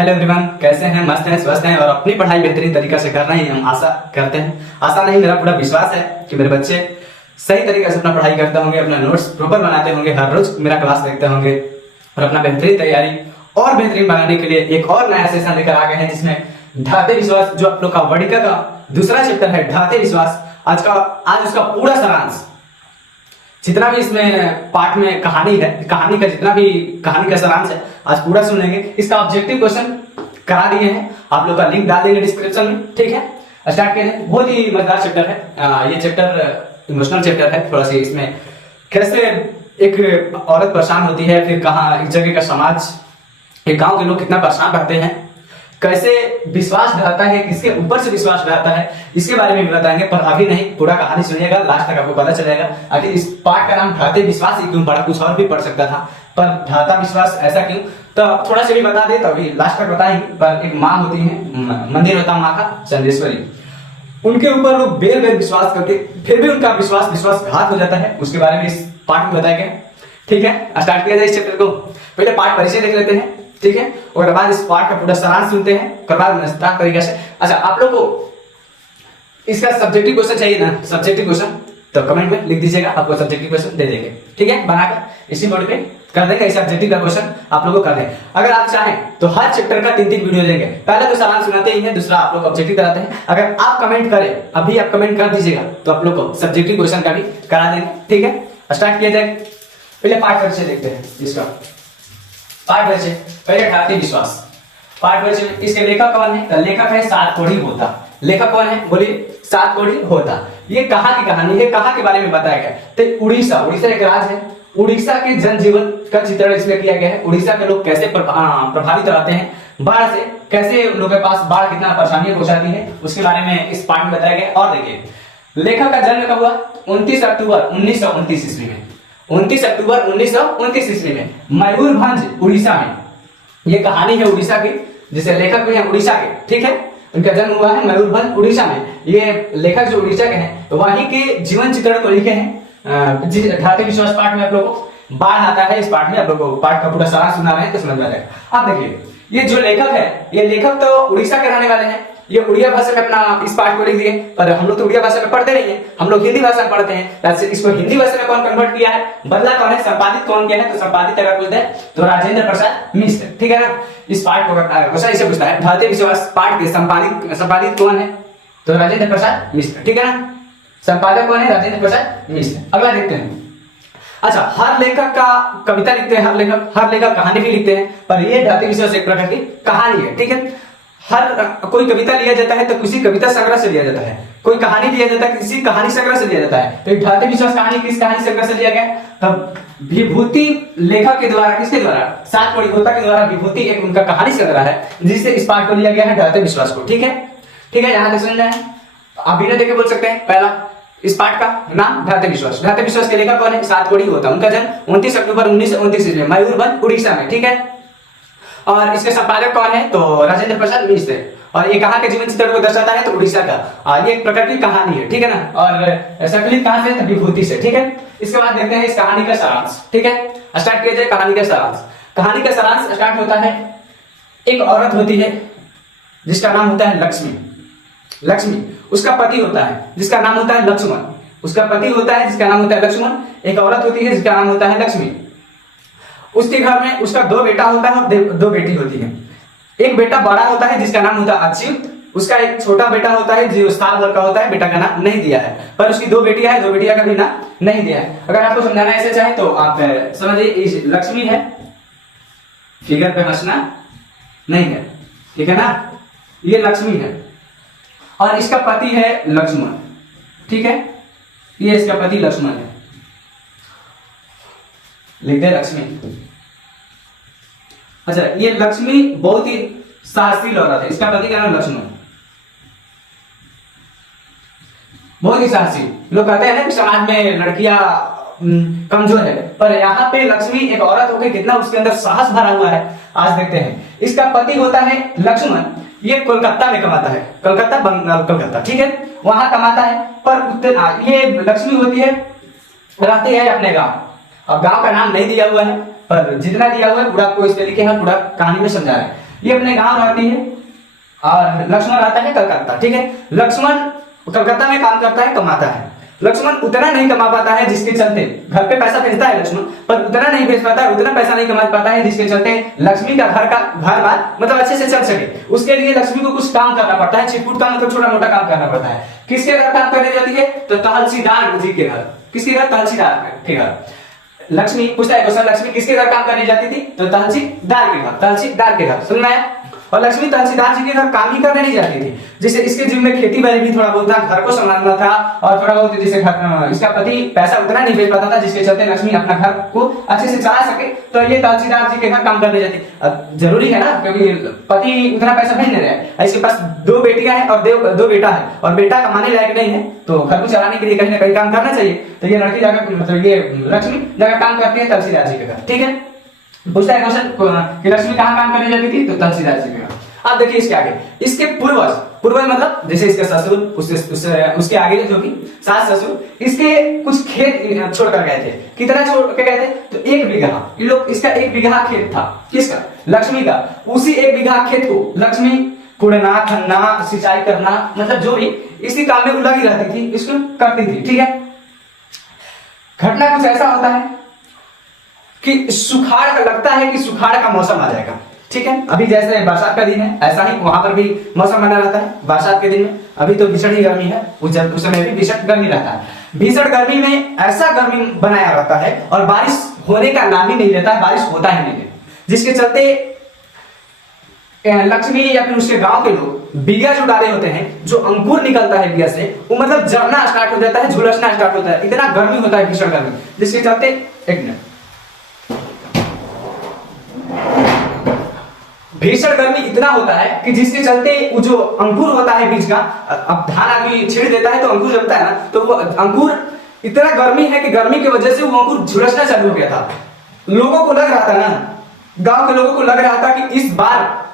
Hello everyone, कैसे हैं? मस्त हैं, स्वस्थ हैं और अपनी पढ़ाई बेहतरीन तरीके से कर रहे हैं। हम आशा करते हैं, आशा नहीं मेरा पूरा विश्वास है कि मेरे बच्चे सही तरीके से अपना पढ़ाई करते होंगे, अपना नोट्स प्रॉपर बनाते होंगे, हर रोज मेरा क्लास देखते होंगे और अपना बेहतरीन तैयारी और बेहतरीन बनाने के लिए एक और नया सेशन लेकर आ गए हैं, जिसमें ढाते विश्वास, जो आप लोग का वर्णिका का दूसरा चैप्टर है ढाते विश्वास। आज उसका पूरा सारांश, जितना भी इसमें पाठ में कहानी है, कहानी का जितना भी कहानी का सारांश है, आज पूरा सुनेंगे। इसका ऑब्जेक्टिव क्वेश्चन करा दिए हैं, आप लोग का लिंक डाल देंगे डिस्क्रिप्शन में। ठीक है, स्टार्ट करें। बहुत ही मजेदार चैप्टर है ये चैप्टर, इमोशनल चैप्टर है। थोड़ा सा इसमें कैसे एक औरत परेशान होती है, फिर कहाँ एक जगह का समाज, एक गांव के लोग कितना परेशान रहते हैं, कैसे विश्वास ढाता है, किसके ऊपर से विश्वास ढाता है, इसके बारे में भी बताएंगे। पर अभी नहीं, पूरा कहानी सुनिएगा, लास्ट तक आपको पता चलेगा आखिर इस पाठ का नाम ढाते विश्वास ही क्यों पड़ा। कुछ और भी पढ़ सकता था, पर ढाता विश्वास ऐसा क्यों, तो थोड़ा सा भी बता दे, तो अभी लास्ट तक बताएंगे। पर एक माँ होती है, मंदिर होता है माँ का, चंद्रेश्वरी, उनके ऊपर लोग बेर बेर विश्वास करके फिर भी उनका विश्वासघात हो जाता है। उसके बारे में इस पाठ में बताया गया। ठीक है, स्टार्ट किया जाए इस चैप्टर को। पहले पाठ परिचय देख लेते हैं, ठीक है, और बाद इस पाठ का पूरा सारांश सुनते हैं, उसके बाद विस्तार तरीके से। अच्छा, आप लोग को इसका सब्जेक्टिव क्वेश्चन चाहिए ना, सब्जेक्टिव क्वेश्चन, तो कमेंट में लिख दीजिएगा, आपको सब्जेक्टिव क्वेश्चन दे देंगे। ठीक है, बनाकर इसी बोर्ड पे कर देंगे, इस सब्जेक्टिव का क्वेश्चन आप लोगों को कर देंगे। अगर आप चाहें तो हर चैप्टर का 3-3 वीडियो देंगे। पहला तो सारांश सुनाते ही है, दूसरा आप लोग ऑब्जेक्टिव कराते हैं। अगर आप कमेंट करें, अभी आप कमेंट कर दीजिएगा, तो आप लोग को सब्जेक्टिव क्वेश्चन का भी करा देंगे। ठीक है, स्टार्ट किया जाए। पहले पाठ परिचय देखते हैं इसका। पाठ परिचय, पहले ढाते विश्वास। पाठ परिचय में इसके लेखक कौन है? तो लेखक है सातकोड़ी होता। लेखक कौन है? बोलिए, सातकोड़ी होता। ये कहाँ की कहानी है, कहाँ के बारे में बताया गया? तो उड़ीसा एक राज्य है, उड़ीसा के जनजीवन का चित्रण इसमें किया गया है। उड़ीसा के लोग कैसे प्रभावित रहते हैं बाढ़ से, कैसे उन लोगों के पास बाढ़ कितना परेशानियां पहुंचाती है, उसके बारे में इस पाठ में बताया गया। और देखिए, लेखक का जन्म कब हुआ? 29 अक्टूबर 1929 ईस्वी में। 29 अक्टूबर 1929 ईस्वी में मयूरभंज उड़ीसा में। ये कहानी है उड़ीसा की, जिसे लेखक भी है उड़ीसा के। ठीक है, उनका जन्म हुआ है मयूरभंज उड़ीसा में। ये लेखक जो उड़ीसा के हैं, तो वहीं के जीवन चित्रण को लिखे हैं। ढाते विश्वास पाठ में आप लोगों को बाढ़ आता है, इस पाठ में आप लोगों को पाठ का पूरा सारा सुना रहे हैं, तो समझ में आ जाएगा। आप देखिए, ये जो लेखक है, ये लेखक तो उड़ीसा के रहने वाले हैं। ये उड़िया भाषा में अपना इस पाठ को लिख दिए, पर हम लोग तो उड़िया भाषा में पढ़ते नहीं है, हम लोग हिंदी भाषा में पढ़ते हैं। इसको हिंदी भाषा में कौन कन्वर्ट किया है, बदला कौन है, संपादित कौन किया है? तो संपादित अगर पूछते हैं तो राजेंद्र प्रसाद मिश्र। ठीक है ना, इस पाठ को क्वेश्चन ऐसे पूछता है, ढाते विश्वास पाठ के संपादित कौन है? तो राजेंद्र प्रसाद मिश्र। ठीक है ना, संपादक कौन है? राजेंद्र प्रसाद मिश्र। अगला देखते हैं। अच्छा, हर लेखक का कविता लिखते हैं, हर लेखक कहानी भी लिखते हैं, पर ये ढाते विश्वास एक प्रकार की कहानी है। ठीक है, हर कोई कविता लिया जाता है तो किसी कविता संग्रह से लिया जाता है, कोई कहानी लिया जाता है किसी कहानी संग्रह से लिया जाता है। तो ढाते विश्वास कहानी किस कहानी संग्रह से लिया गया? तब विभूति लेखक के द्वारा, किसके द्वारा? सातकोड़ी होता के द्वारा विभूति एक उनका कहानी संग्रह है, जिससे इस पाठ को लिया गया है ढाते विश्वास को। ठीक है, ठीक है, यहाँ तक समझना है। आप बिना देखे बोल सकते हैं। पहला, इस पाठ का नाम ढाते विश्वास। ढाते विश्वास के लेखक कौन है? सातकोड़ी होता। उनका जन्म 29 अक्टूबर 1929 ईस्वी में मयूरभंज उड़ीसा में। ठीक है, और इसके संपादक कौन है? तो राजेंद्र प्रसाद मिश्र। और ये कहाँ के जीवन चित्रण को दर्शाता है? तो उड़ीसा का। ये एक प्रकार की कहानी है। ठीक है ना, और संकलित कहाँ से? विभूति से। ठीक है, इसके बाद देखते हैं इस कहानी का सारांश। ठीक है, स्टार्ट किया जाए कहानी का सारांश। कहानी का सारांश स्टार्ट होता है, एक औरत होती है जिसका नाम होता है लक्ष्मी। लक्ष्मी, उसका पति होता है जिसका नाम होता है लक्ष्मण। उसका पति होता है जिसका नाम होता है लक्ष्मण। एक औरत होती है जिसका नाम होता है लक्ष्मी। उसके घर में उसका 2 बेटा होता है और 2 बेटी होती है। एक बेटा बड़ा होता है जिसका नाम होता है अच्युत। उसका एक छोटा बेटा होता है जो साल भर का होता है, बेटा का नाम नहीं दिया है, पर उसकी 2 बेटियां हैं, 2 बेटियां का भी नाम नहीं दिया है। अगर आपको समझाना ऐसे चाहे तो आप समझिए, लक्ष्मी है, फिगर पे हंसना नहीं है, ठीक है ना, ये लक्ष्मी है और इसका पति है लक्ष्मण। ठीक है, ये इसका पति लक्ष्मण है, लिख दे लक्ष्मी। अच्छा, ये लक्ष्मी बहुत ही साहसी औरत है, इसका पति का नाम लक्ष्मण, बहुत ही साहसी। लोग कहते हैं ना कि समाज में लड़कियां कमजोर है, पर यहाँ पे लक्ष्मी एक औरत होकर कितना उसके अंदर साहस भरा हुआ है, आज देखते हैं। इसका पति होता है लक्ष्मण, ये कोलकाता में कमाता है, कलकत्ता बंगाल कलकत्ता, ठीक है, वहां कमाता है। पर ये लक्ष्मी होती है, रहती है अपने गांव, और गांव का नाम नहीं दिया हुआ है, पर जितना दिया हुआ है पूरा आपको इस पे लिखे हैं, पूरा कहानी में समझा रहे हैं। ये अपने गांव रहती है और लक्ष्मण रहता है कलकत्ता, ठीक है। लक्ष्मण कलकत्ता में काम करता है, कमाता है। लक्ष्मण उतना नहीं कमा पाता है जिसके चलते घर पे पैसा भेजता है लक्ष्मण, पर उतना नहीं भेज पाता है, उतना पैसा नहीं कमा पाता है जिसके चलते लक्ष्मी का घर बार मतलब अच्छे से चल सके। उसके लिए लक्ष्मी को कुछ काम करना पड़ता है, छिटपुट का मतलब छोटा मोटा काम करना पड़ता है। किसके घर काम करने जाती है? तो तहसीलदार जी के घर। किसके घर? तहसीलदार के घर। लक्ष्मी पूछता है क्वेश्चन, लक्ष्मी किसके घर काम करने जाती थी? तो तहसीलदार के घर, तहसीलदार के घर। समझ में आया? और लक्ष्मी तहसीलदार जी के घर काम ही करने नहीं जाती थी, जैसे इसके जिम्मे खेती बाड़ी भी थोड़ा बहुत था, घर को संभालना था और थोड़ा बहुत जैसे इसका पति पैसा उतना नहीं भेज पाता था जिसके चलते लक्ष्मी अपना घर को अच्छे से चला सके, तो ये तहसीलदार जी के घर काम करने जाती। अब जरूरी है ना, क्योंकि पति उतना पैसा भेज नहीं रहा है, इसके पास 2 बेटियां हैं और 2 बेटा है, और बेटा कमाने लायक नहीं है, तो घर को चलाने के लिए कहीं ना कहीं काम करना चाहिए। तो ये लड़की जाकर मतलब ये लक्ष्मी जाकर काम करती है तहसीलदार जी के घर, ठीक है। पूछता है क्वेश्चन कि लक्ष्मी कहाँ काम करने जाती थी? तो तहसीलदार जी के घर। अब देखिए इसके आगे, इसके पूर्वज मतलब जैसे इसके ससुर, उसके आगे जो भी सास ससुर, इसके कुछ खेत छोड़ कर गए थे। कितना छोड़ के गए थे? तो 1 बीघा। ये लोग इसका 1 बीघा खेत था। किसका? लक्ष्मी का। उसी 1 बीघा खेत को लक्ष्मी कुड़ना, खनना, सिंचाई करना, मतलब जो भी इसी काम में लगी रहती थी, इसको करती थी, ठीक है। घटना कुछ ऐसा होता है कि सुखाड़ का लगता है कि सुखाड़ का मौसम आ जाएगा, ठीक है। अभी जैसे बरसात का दिन है, ऐसा ही वहां पर भी मौसम बना रहता है बरसात के दिन में। अभी तो भीषण ही गर्मी है, उस समय भी भीषण गर्मी रहता है। भीषण गर्मी में ऐसा गर्मी बनाया रहता है और बारिश होने का नाम ही नहीं लेता है, बारिश होता ही नहीं है, जिसके चलते लक्ष्मी या फिर उसके गांव के लोग बीजा जो डाले होते हैं, जो अंकुर निकलता है बीजा से, वो मतलब जमना स्टार्ट हो जाता है, झुलसना स्टार्ट होता है। इतना गर्मी होता है, भीषण गर्मी, जिसके चलते एक मिनट, भीषण गर्मी इतना होता है कि जिसके चलते वो जो अंकुर होता है बीज का, अब धान आदमी छीड़ देता है तो अंकुर जमता है ना, तो वो अंकुर इतना गर्मी है कि गर्मी की वजह से वो अंकुर झुलसना चालू हो गया था। लोगों को लग रहा था ना, गांव के लोगों को लग रहा था कि इस बार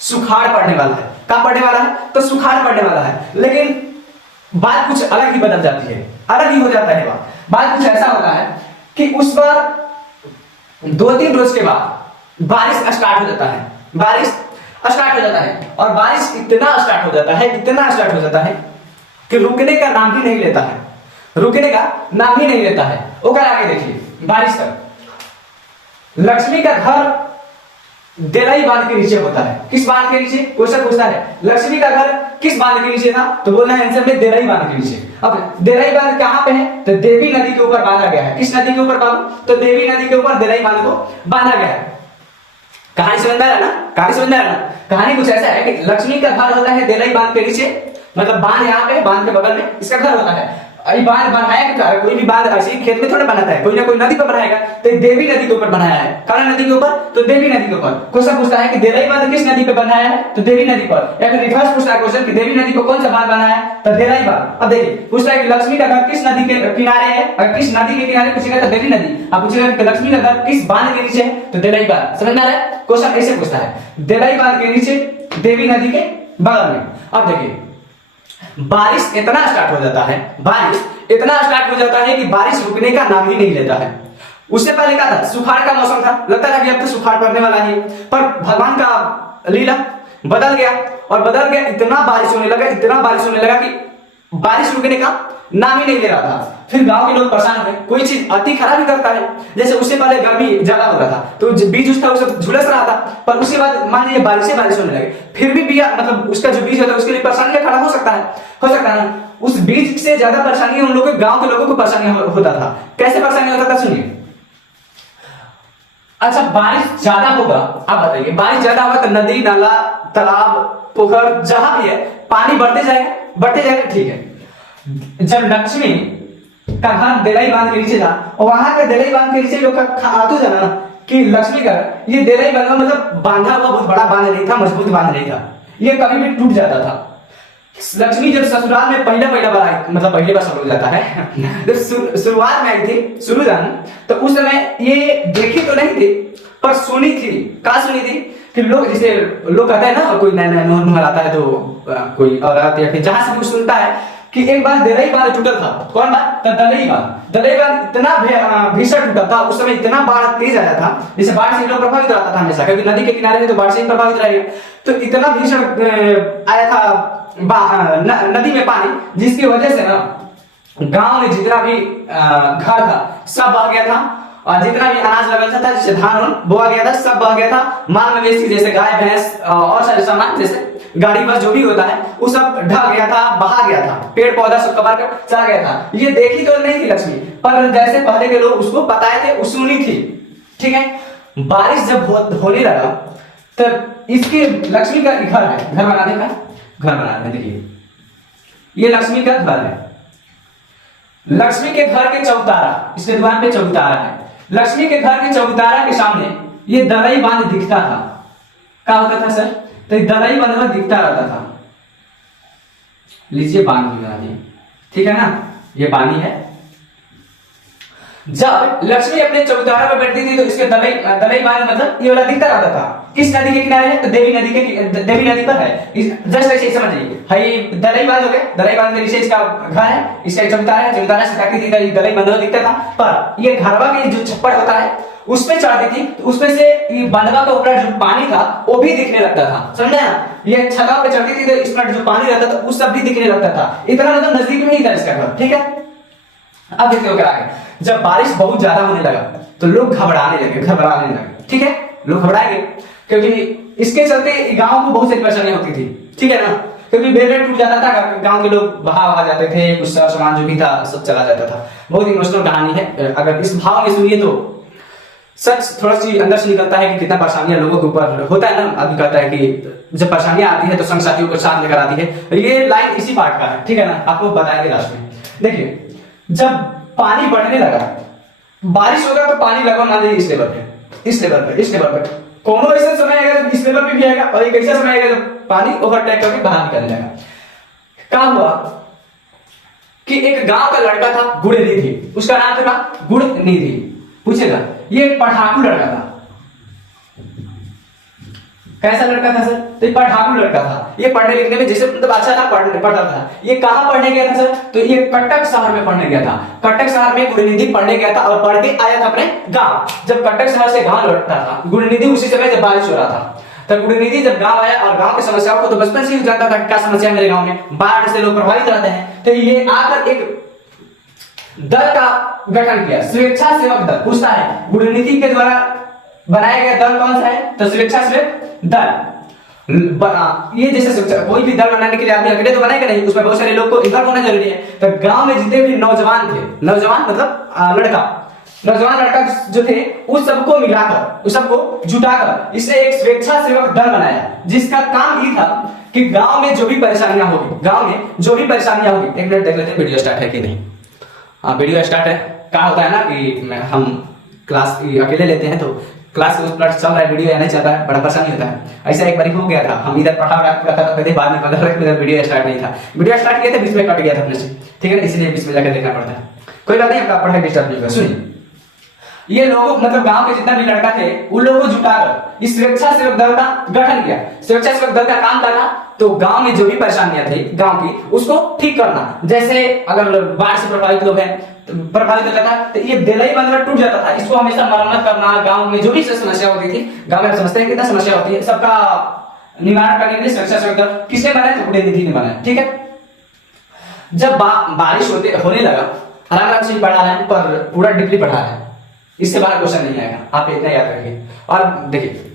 सुखाड़ पड़ने वाला है। कहां पड़ने वाला है? तो सुखाड़ पड़ने वाला है। लेकिन बात कुछ अलग ही बदल जाती है, अलग ही हो जाता है। बात कुछ ऐसा होता है कि उस बार 2-3 रोज के बाद बारिश स्टार्ट हो जाता है, बारिश स्टार्ट हो जाता है, और बारिश इतना स्टार्ट हो जाता है, इतना स्टार्ट हो जाता है कि रुकने का नाम ही नहीं लेता है, रुकने का नाम ही नहीं लेता है। वो क्या आगे देखिए, बारिश का लक्ष्मी का घर देलाई बांध के नीचे होता है। किस बांध के नीचे? क्वेश्चन पूछता है लक्ष्मी का घर किस बांध के नीचे था, तो बोलना है आंसर में देलाई बांध के नीचे। अब देलाई बांध कहां पे है? तो देवी नदी के ऊपर बांधा गया है। किस नदी के ऊपर बांधो? तो देवी नदी के ऊपर देलाई बांध को बांधा गया है। कहानी समझ में आ रहा है ना? कहानी समझ में आ रहा है ना? कहानी कुछ ऐसा है कि लक्ष्मी का घर होता है देलाई बांध के नीचे, मतलब बांध यहाँ पे, बांध के बगल में इसका घर होता है। बांध बनाया क्या? कोई भी बांध ऐसे खेत में थोड़ा बनाता है, कोई ना कोई नदी पर बनाएगा, तो देवी नदी के ऊपर बनाया है। कौन नदी के ऊपर? तो देवी नदी के ऊपर। क्वेश्चन पूछता है कि देलाई बांध किस नदी पे बनाया है, तो देवी नदी पर। या फिर रिवर्स पूछता है क्वेश्चन कि देवी नदी को कौन सा बांध बनाया है, तो देलाई बांध। अब देखिए पूछता है कि लक्ष्मी का घर किस नदी के किनारे है, अगर किस नदी के किनारे पूछेगा तो देवी नदी, अब पूछेगा कि लक्ष्मी का घर किस बांध के नीचे है, तो देलाई बांध। समझ में आ रहा है? क्वेश्चन ऐसे पूछता है, देलाई बांध के नीचे, देवी नदी के बगल में। अब देखिए बारिश इतना स्टार्ट हो जाता है, बारिश इतना स्टार्ट हो जाता है कि बारिश रुकने का नाम ही नहीं लेता है। उससे पहले क्या था? सुखाड़ का मौसम था, लगता था कि अब तो सुखाड़ पड़ने वाला है, पर भगवान का लीला बदल गया, और बदल गया, इतना बारिश होने लगा, इतना बारिश होने लगा कि बारिश रुकने का नाम ही नहीं ले रहा था। फिर गांव के लोग परेशान हुए, कोई चीज अति खराब ही करता है। जैसे उससे पहले गर्मी ज्यादा हो रहा था तो बीज उसका झुलस रहा था, पर उसके बाद मान लीजिए बारिश होने लगे, फिर भी बिया मतलब उसका जो बीज होता है उसके लिए परेशानी खड़ा हो सकता है ना। उस बीज से ज्यादा परेशानी उन लोगों, गांव के लोगों को परेशानी होता था। कैसे परेशानी होता था सुनिए। अच्छा बारिश ज्यादा होगा, आप बताइए, बारिश ज्यादा होगा तो नदी नाला तालाब पोखर जहां भी है पानी बढ़ते जाएगा, ठीक है। जब लक्ष्मी का घर देलाई बांध के नीचे था, और वहां के देलाई बांध के नीचे लोग आतू जाना कि लक्ष्मी का ये देलाई बांध मतलब बांधा हुआ बहुत बड़ा बांध नहीं था, मजबूत बांध नहीं था, ये कभी भी टूट जाता था। लक्ष्मी जब ससुराल में पहला बार आई, मतलब पहली बार सब जाता है जब शुरुआत में आई थी शुरुदान, तो उस समय ये देखी तो नहीं थी, पर सुनी थी। क्या सुनी थी? कि लोग जैसे लोग कहते हैं ना, कोई नया नया नौहर आता है तो कोई औरत या फिर जहां से कुछ सुनता है कि एक बार दलई बांध टूटा था। कौन बात? तो दलई बांध। दलई बांध इतना भीषण टूटा था, उस समय इतना बाढ़ तेज आया था, जैसे बाढ़ से लोग प्रभावित रहता था हमेशा, क्योंकि नदी के किनारे है तो बाढ़ से ही प्रभावित रहेगा। तो इतना भीषण आया था नदी में पानी, जिसकी वजह से ना गांव में जितना भी घर था सब बह गया था, और जितना भी अनाज लगा था, जैसे धान बोआ गया था, सब बह गया था। माल मवेशी जैसे गाय भैंस और सारे सामान जैसे गाड़ी बस जो भी होता है वो सब ढह गया था, बहा गया था, पेड़ पौधा सब कवर कर चला गया था। ये देखी तो नहीं थी लक्ष्मी, पर जैसे पहले के लोग उसको बताए थे, वो सुनी थी। ठीक है, बारिश जब होने लगा तब इसके लक्ष्मी का घर है, घर बनाने का घर बनाने, देखिए ये लक्ष्मी का घर है। लक्ष्मी के घर के चौतारा, इसके दुकान पे चौतारा है। लक्ष्मी के घर के चौतारा के सामने ये दलई बांध दिखता था। क्या होता था सर? तो दलई बांध दिखता रहता था। लीजिए बांध बना दिए, ठीक है ना, ये पानी है। जब लक्ष्मी अपने चौतारा पर बैठती थी तो इसके दलई बांध मतलब ये वाला दिखता रहता था। किस नदी के किनारे है? तो देवी नदी पर है। जस्ट ऐसे समझिए, है ये दलई बांध हो गया। दलई बांध के नीचे इसका घर है, इसका चौतारा है। चौतारा से जाती थी दलई बांध दिखता था, पर ये घरवा के जो छप्पर होता है उस पे चढ़ती थी, तो उसमें से ये बंधवा के ऊपर जो पानी था वो भी दिखने लगता था। समझे ना? ये छता पे चढ़ती थी तो इसमें जो पानी रहता था वो सब भी दिखने लगता था। इतना मतलब नजदीक में ही था इसका घर। ठीक है, अब देखते हो क्या आगे। जब बारिश बहुत ज्यादा होने लगा तो लोग घबराने लगे। ठीक है, लोग घबराएंगे क्योंकि इसके चलते गांव को बहुत सारी परेशानियां होती थी। ठीक है ना, क्योंकि बेड टूट जाता था, गांव के लोग बाहर आ जाते थे, कुछ सामान जो भी था सब चला जाता था। बहुत इमोशनल कहानी है, अगर इस भाव में सुनिए तो सच थोड़ा सी अंदर से निकलता है कि कितना परेशानियां लोगों के ऊपर होता है ना। आदमी कहता है कि जब परेशानियां आती है तो संग साथियों को साथ लेकर आती है। ये लाइन इसी पार्ट का है, ठीक है ना, आपको बताएंगे लास्ट में। देखिए, जब पानी बढ़ने लगा, बारिश होगा तो पानी लगा मान लीजिए इस लेवल पे कोनो ऐसा समय आएगा इस लेवल पे भी आएगा, और एक ऐसा समय आएगा जब पानी ओवरटेक करके बाहर निकलने लगा। क्या हुआ कि एक गांव का लड़का था गुड़निधि, उसका नाम था गुड़निधि। पूछेगा ये पढ़ाकू लड़का था। कैसा लड़का था सर? तो ये पढ़ाकू लड़का था। ये पढ़ने लिखने में जैसे मतलब अच्छा था, पढ़ता था। ये कहां पढ़ने गया था सर? तो ये कटक शहर में पढ़ने गया था। कटक शहर में गुड़निधि पढ़ने गया था और पढ़ के आया था अपने गांव। जब कटक शहर से गांव लौटता था गुड़निधि, उसी समय जब बारिश हो रहा था, तब गुड़निधि जब गांव आया और गांव की समस्याओं को तो बचपन से ही जानता था क्या समस्या है मेरे गांव में, बाढ़ से लोग प्रभावित रहते हैं। तो ये आकर एक दल का गठन किया, स्वेच्छासेवक दल। पूछता है गुड़निधि के द्वारा बनाया गया दल कौन सा है? तो स्वेच्छासेवक दल। ये जैसे कोई भी दल बनाने के लिए आदमी अकेले तो बनाएगा नहीं, उसमें बहुत सारे लोग को इन्वॉल्व होना जरूरी है। तो गांव में जितने भी नौजवान थे, नौजवान मतलब नौजवान लड़का जो थे, उस सबको मिलाकर, उस सबको जुटाकर इसने एक स्वेच्छासेवक दल बनाया, जिसका काम ये था कि गांव में जो भी परेशानियां होगी, एक मिनट देख लेते हैं वीडियो स्टार्ट है कि नहीं। हाँ, वीडियो स्टार्ट है। क्या होता है ना कि हम क्लास अकेले लेते हैं तो क्लास के उस पर चल रहा है, वीडियो नहीं चल रहा है, बड़ा परेशानी होता है। ऐसा एक बार हो गया था, हम इधर पढ़ा रहा था, कहते बाद में पता लगा मेरा वीडियो स्टार्ट नहीं था। वीडियो स्टार्ट किया था, बीच में कट गया था अपने से, ठीक है ना, इसलिए बीच में जाकर देखना पड़ता है। कोई बात नहीं, आपका पढ़ाई डिस्टर्ब नहीं होगा। सुनिए, ये लोग मतलब गांव के जितना भी लड़का थे उन लोगों को जुटाकर इस स्वेच्छासेवक दल का गठन किया। स्वेच्छासेवक दल का काम क्या था? तो गांव में जो भी परेशानियां थी गांव की, उसको ठीक करना। जैसे अगर बाढ़ से प्रभावित लोग हैं, प्रभावित होता था तो ये दलई बांध टूट जाता था, इसको हमेशा मरम्मत करना। गांव में जो भी समस्या होती थी, गांव में समझते हैं कितना समस्या होती है, सबका निवारण करने के लिए स्वेच्छासेवक दल किसने बनाया? तो गुड़निधि ने बनाया। ठीक है, जब बारिश होने लगा, आराम से पढ़ा रहे हैं पर पूरा डीपली पढ़ा रहे हैं, इससे बाहर क्वेश्चन नहीं आएगा, आप इतना याद रखिए। और देखिए,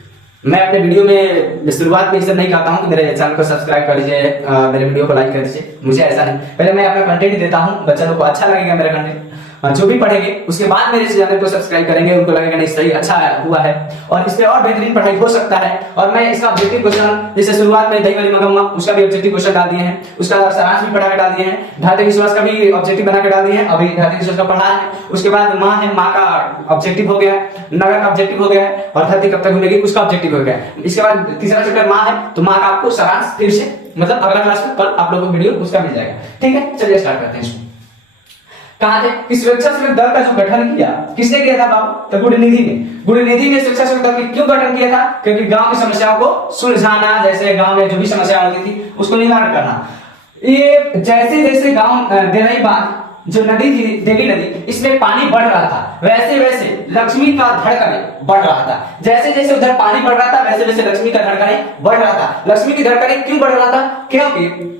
मैं अपने वीडियो में शुरुआत में इसे नहीं कहता हूं कि मेरे चैनल को सब्सक्राइब कर लीजिए, मेरे वीडियो को लाइक कर दीजिए, मुझे ऐसा नहीं। पहले मैं अपना कंटेंट देता हूं, बच्चों को अच्छा लगेगा मेरा कंटेंट, जो भी पढ़ेंगे उसके बाद मेरे चैनल को सब्सक्राइब करेंगे, उनको लगेगा नहीं सही अच्छा हुआ है और इससे और बेहतरीन पढ़ाई हो सकता है। और मैं इसका ऑब्जेक्टिव क्वेश्चन, जैसे शुरुआत में दही वाली मगम्मा, उसका भी ऑब्जेक्टिव क्वेश्चन डाल दिए हैं, उसका सारांश भी पढ़ा के डाल दिए हैं, धात्विक विश्वास का भी ऑब्जेक्टिव बना के डाल दिए हैं, अभी धात्विक विश्वास का पढ़ा है। उसके बाद माँ है, माँ का ऑब्जेक्टिव हो गया, नगर का ऑब्जेक्टिव हो गया और धरती कब तक घूमेगी उसका ऑब्जेक्टिव हो गया। इसके बाद तीसरा चैप्टर माँ है, तो माँ का आपको सारांश फिर से मतलब अगला क्लास में कल आप लोगों को वीडियो उसका मिल जाएगा। ठीक है, चलिए स्टार्ट करते हैं इसको। कहा थे कि स्वेच्छासेवक दल का जो गठन किया, किसने किया था बाबू? तो गुड़निधि ने। गुड़निधि ने स्वेच्छासेवक दल की क्यों गठन किया था? क्योंकि गांव की समस्याओं को सुलझाना, जैसे गांव में जो भी समस्या होती थी उसको निवारण करना। ये जैसे जैसे गांव देवई बांध जो नदी थी, देवी नदी, इसमें पानी बढ़ रहा था, वैसे वैसे लक्ष्मी का धड़कन बढ़ रहा था। जैसे जैसे उधर पानी बढ़ रहा था वैसे वैसे लक्ष्मी का धड़कन बढ़ रहा था। लक्ष्मी की धड़कन क्यों बढ़ रहा था? क्योंकि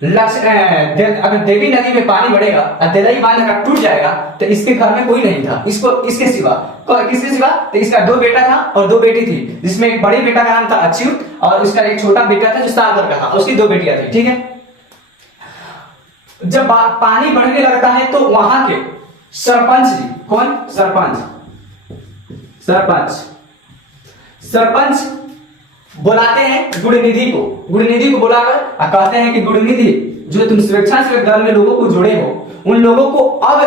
अगर देवी नदी में पानी बढ़ेगा और देवई बांध अगर टूट जाएगा तो इसके घर में कोई नहीं था, इसको इसके सिवा, किसके सिवा? तो इसका 2 बेटा था और 2 बेटी थी, जिसमें एक बड़े बेटा का नाम था अच्युत और उसका एक छोटा बेटा था जो साल भर का था, उसकी 2 बेटियां थी। ठीक है, जब पानी बढ़ने लगता है तो वहां के सरपंच जी, कौन? सरपंच बुलाते हैं गुड़निधि को बुलाकर कहते हैं कि गुड़निधि, जो तुम सुरक्षा सेवक दल में लोगों को जुड़े हो, उन लोगों को अब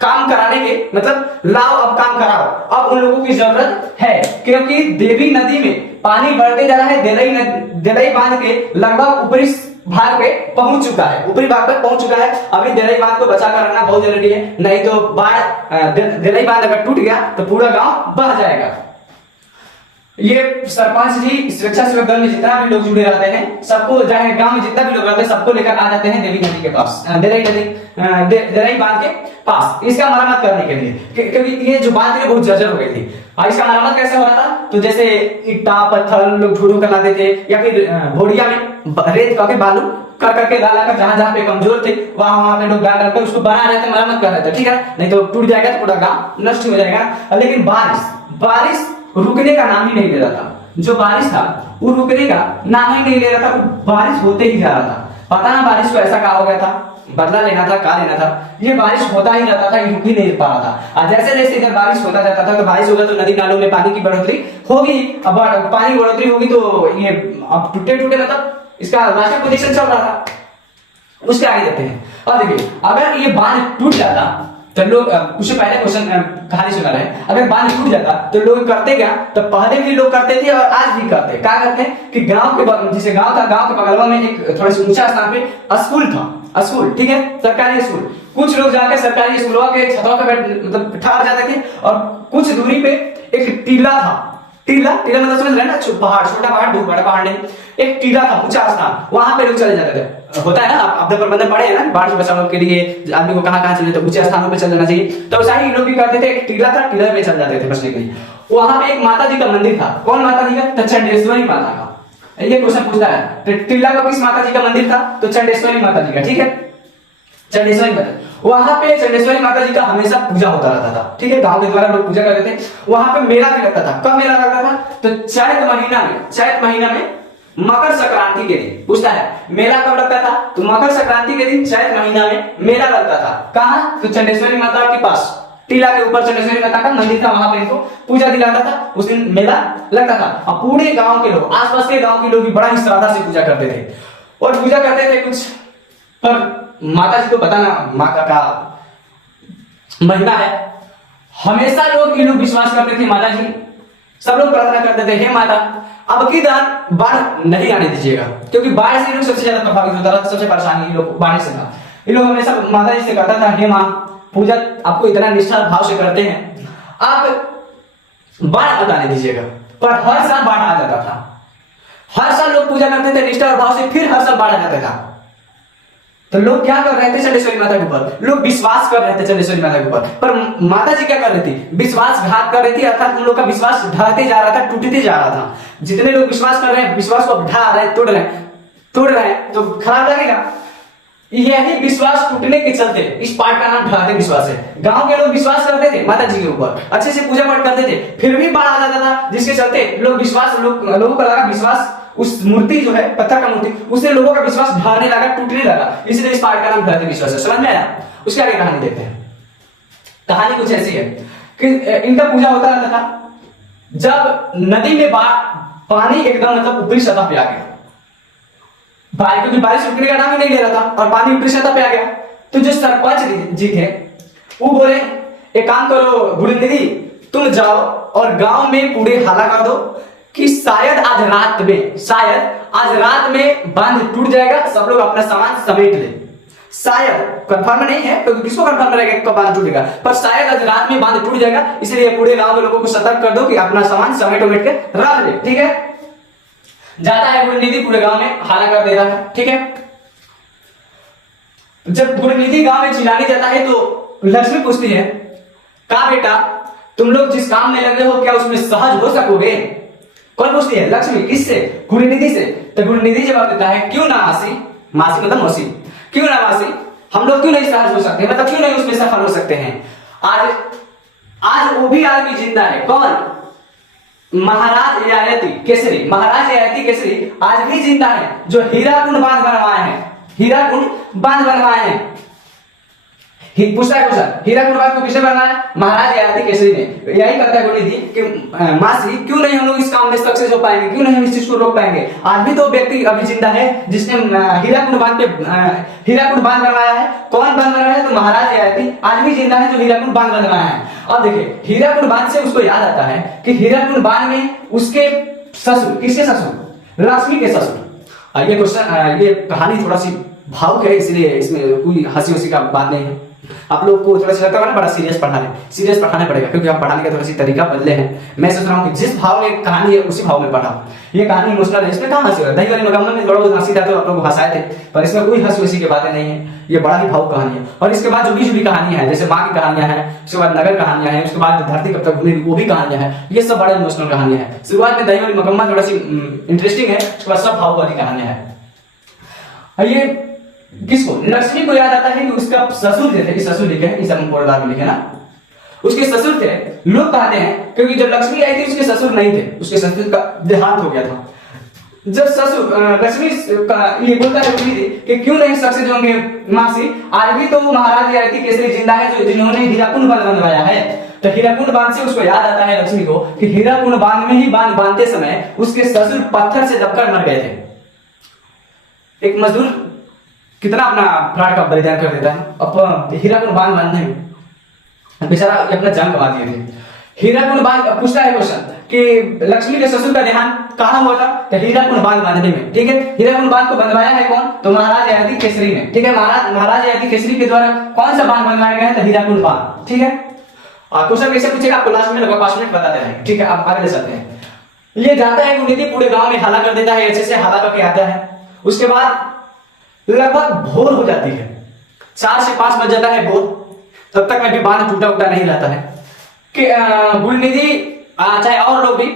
काम कराने के, मतलब लाओ, अब काम कराओ, अब उन लोगों की जरूरत है, क्योंकि देवी नदी में पानी बढ़ते जा रहा है। देवई बांध के लगभग ऊपरी भाग पे पहुंच चुका है, अभी देवई बांध को बचा कर रखना बहुत जरूरी है, नहीं तो देवई बांध अगर टूट गया तो पूरा गांव बह जाएगा। ये सरपंच जी सुरक्षा सेवक दल में जितना भी लोग जुड़े रहते हैं, सबको, चाहे गांव में जितना भी लोग रहते हैं, सबको लेकर आ जाते हैं देवी नदी के पास, देवई बांध के पास, इसका मरम्मत करने के लिए, क्योंकि ये जो बांध थी बहुत जर्जर हो गई थी। और इसका मरम्मत कैसे हो रहा था? तो जैसे ईटा पत्थर लोग ढूंढ कर लाते थे, या फिर बोरिया में रेत करके बालू कर करके डाला कर, जहां जहां पे कमजोर थे वहां पे लोग डाल करके उसको बना रहे थे, मरम्मत कर रहे थे। ठीक है, नहीं तो टूट जाएगा तो पूरा गांव नष्ट हो जाएगा। लेकिन बारिश रुकने का नाम ही नहीं ले रहा था। जो बारिश था वो रुकने का नाम ही नहीं ले रहा था, बारिश होते ही जा रहा था। पता ना बारिश को ऐसा क्या हो गया था, बदला लेना था, क्या लेना था, ये बारिश होता ही रहता था, ये रुक ही नहीं पा रहा था। और जैसे जैसे इधर बारिश होता जाता था, तो बारिश होगा तो नदी नालों में पानी की बढ़ोतरी होगी, अब पानी की बढ़ोतरी होगी तो ये अब टूटे मतलब इसका लास्ट पोजीशन चल रहा था। उसके आगे देखते हैं, और देखिए अगर ये बांध टूट जाता तो लोग, उससे पहले क्वेश्चन कहानी सुना रहे हैं, अगर बांध टूट जाता तो लोग करते क्या? तो पहले भी लोग करते थे और आज भी करते। क्या करते हैं कि गांव के, जिसे गांव था, गांव के बगल में एक थोड़ा सा ऊंचा स्थान पे स्कूल था, स्कूल, ठीक है, सरकारी स्कूल। कुछ लोग जाकर सरकारी स्कूलों के छतों पे मतलब ठहर जाते थे, और कुछ दूरी पे एक टीला था, टीला मतलब समझ रहे हैं ना, पहाड़, छोटा पहाड़, बहुत बड़ा पहाड़ नहीं, एक टीला था, ऊंचा स्थान, वहां पे लोग चले जाते थे। होता है ना, आपदा प्रबंधन पढ़े हैं ना, बाढ़ से बचाव के लिए आदमी को कहां चले जाते, ऊंचे स्थानों पे चल जाना चाहिए, तो ऐसा ही लोग भी करते थे। एक टीला था, टीला पे चल जाते थे बचने के लिए। वहां पे एक माता जी का मंदिर था। कौन माता जी का? तो चंडेश्वरी माता का। ये क्वेश्चन पूछता है, तो टीला का किस माता जी का मंदिर था? तो चंडेश्वरी माता जी का। ठीक है, चंडेश्वरी माता, वहां पे चंडेश्वरी माता जी का हमेशा पूजा होता रहता था। ठीक है, गांव के द्वारा लोग पूजा करते थे। वहां पे मेला भी लगता था। कब मेला लगता था? तो चैत महीना में मकर संक्रांति के दिन। पूछता है मेला कब लगता था? तो मकर संक्रांति के दिन चैत महीना में मेला लगता था। कहां? तो चंडेश्वरी माता के पास, टीला के ऊपर चंडेश्वरी माता का मंदिर था, वहां पर इनको पूजा दिलाता था। उस दिन मेला लगता था और पूरे गांव के लोग, आसपास के गांव के लोग भी बड़ा ही श्रद्धा से पूजा करते थे और पूजा करते थे कुछ। पर माता जी को पता ना माता का महिमा है, हमेशा लोग विश्वास करते थे माता जी। सब लोग प्रार्थना करते थे, हे माता अब की बाढ़ नहीं आने दीजिएगा, क्योंकि बाढ़ से लोग सबसे ज्यादा प्रभावित होता था, सबसे परेशानी लोग बाढ़ से था। ये लोग हमेशा माता जी से कहता था, हे माँ, पूजा आपको इतना निष्ठा भाव से करते हैं, आप बाढ़ मत आने दीजिएगा। पर हर साल बाढ़ आ जाता था। हर साल लोग पूजा करते थे निष्ठा और भाव से, फिर हर साल बाढ़ आ जाता था। तो लोग क्या कर रहे थे चंडेश्वरी माता के ऊपर? लोग विश्वास कर रहे थे चंडेश्वरी माता के ऊपर, पर माता जी क्या कर रही थी? विश्वासघात कर रही थी, अर्थात उन लोग का विश्वास ढहते जा रहा था, टूटते जा रहा था। जितने लोग विश्वास कर रहे हैं, विश्वास को ढा रहे हैं, तोड़ रहे हैं, तो खराब लगेगा। यही विश्वास टूटने के चलते इस पाठ का नाम ढाते विश्वास है। गांव के लोग विश्वास करते थे माता जी के ऊपर, अच्छे से पूजा पाठ करते थे, फिर भी बाढ़ आ जाता था, जिसके चलते लोगों को लगा विश्वास, उस मूर्ति जो है पत्थर का मूर्ति, उससे लोगों का विश्वास ढहने लगा, टूटने लगा, इसलिए इस पाठ का नाम ढाते विश्वास है। समझ में आया? उसके आगे कहानी देखते हैं। कहानी कुछ ऐसी है कि इनका पूजा होता रहता था। जब नदी में पानी एकदम मतलब ऊपरी सतह पे आ गया, क्योंकि बारिश रुकने का नाम ही नहीं ले रहा था और पानी ऊपरी सतह पे आ गया, तो जो सरपंच जी थे वो बोले, एक काम करो गुरुनिधि, तुम जाओ और गांव में पूरे हाला कर दो कि शायद आज रात में बांध टूट जाएगा, सब लोग अपना सामान समेट ले। शायद, कंफर्म नहीं है तो किसको कंफर्म रहेगा कब बांध टूटेगा, पर शायद आज रात में बांध टूट जाएगा, इसलिए पूरे गांव के लोगों को सतर्क कर दो कि अपना सामान समेट के रख ले। ठीक है, जाता है गुरुनिधि, पूरे गांव में हाला कर दे रहा है। ठीक है, जब गुणनिधि गांव में चिल्लाने जाता है तो लक्ष्मी पूछती है, का बेटा तुम लोग जिस काम में लगे हो क्या उसमें सहज हो सकोगे? कौन पूछती है? लक्ष्मी। किससे? गुणनिधि से। तो गुणनिधि जवाब देता है, क्यों ना मासी, मासी मतलब मौसी, क्यों ना मासी, हम लोग क्यों नहीं सहज हो सकते, मतलब क्यों नहीं उसमें सफल हो सकते हैं। आज आज वो भी आदमी जिंदा है। कौन? महाराज ययाति केसरी। महाराज ययाति केसरी आज भी जिंदा है, जो हीराकुंड बांध बनवाए हैं, हीराकुंड बांध बनवाए हैं। पूछता है क्वेश्चन, हीराकुंड बांध को किसने बनवाया? महाराज ययाति केसरी ने। यही कहता है गुणनिधि कि मासी क्यों नहीं हम लोग इस काम में सक्सेस हो पाएंगे, क्यों नहीं हम इस चीज को रोक पाएंगे। आज भी तो व्यक्ति अभी जिंदा है जिसने हीराकुंड बांध बनवाया है। कौन बांध बनवाया है? तो महाराज ययाति आज भी जिंदा है, जो हीराकुंड बांध बनवाया है। अब देखिए, हीराकुंड बांध से उसको याद आता है कि हीराकुंड बांध में उसके ससुर, किसके ससुर? लक्ष्मी के ससुर। ये क्वेश्चन, ये कहानी थोड़ा सी भावुक है, इसलिए इसमें कोई हंसी उसी का बात नहीं है। आप लोग को थोड़ा सा लगता है ना बड़ा सीरियस पढ़ाना पड़ेगा, क्योंकि आप पढ़ाने का थोड़ा सी तरीका बदले हैं। मैं सोच रहा हूँ कि जिस भाव में कहानी है उसी भाव में पढ़ाऊं। ये कहानी इमोशनल है, इसमें कहाँ हंसी हो रहा है? दही वाली मुकम्मल में थोड़ा बहुत हंसी था तो आप लोग हंसाए थे, पर इसमें कोई हंसी उसी की बातें नहीं है। ये बड़ा ही भावुक कहानी है। और इसके बाद जो भी कहानियां हैं, जैसे माँ की कहानियां हैं, उसके बाद नगर कहानियां हैं, उसके बाद धरती कब तक घूमेगी वो भी कहानियां हैं। ये सब बड़े इमोशनल कहानियां हैं। शुरुआत में दही वाली मुकम्मल थोड़ा सी इंटरेस्टिंग है, उसके बाद सब भावुक वाली कहानियां हैं। ये किसको? लक्ष्मी को याद आता है कि उसका ससुर थे, कि ससुर लिखे हैं, इस बार में लिखे ना, उसके ससुर थे। लोग कहते हैं क्योंकि जब लक्ष्मी आई थी उसके ससुर नहीं थे, उसके ससुर का देहांत हो गया था। जब ससुर लक्ष्मी ये बोलता है कि क्यों नहीं सक्सेस होंगे मासी, आज भी तो महाराज ययाति केसरी जिंदा है, जो जिन्होंने हीराकुंड बांध बनवाया है। तो हीराकुंड बांध से उसको याद आता है लक्ष्मी को कि हीराकुंड बांध में ही बांध बांधते समय उसके ससुर पत्थर से दबकर मर गए थे। एक मजदूर कितना अपना प्राण का बलिदान कर देता है अब हीराकुंड बांध बांधने में, बेचारा अपना जान गंवा दिए थे। हीराकुंड बांध पूछता है क्वेश्चन कि लक्ष्मी के ससुर का देहांत कहाँ हुआ था? तो हीराकुंड बांध बांधने में। ठीक है, हीराकुंड बांध को बनवाया है कौन? तो महाराज ययाति केसरी ने। ठीक है, महाराज ययाति केसरी के द्वारा कौन सा बांध बनवाया गया है? तो हीराकुंड बांध। ठीक है, क्वेश्चन कैसे पूछेगा आपको लास्ट में लगभग 5 मिनट बताते हैं। ठीक है, आप आगे ले सकते हैं। ये जाता है गुणनिधि पूरे गांव में हाला कर देता है, अच्छे से हाला करके आता है। उसके बाद लगभग भोर हो जाती है, 4 से 5 बज जाता है भोर, तब तक में भी बांध टूटा उटा नहीं रहता है कि गुणनिधि चाहे और लोग भी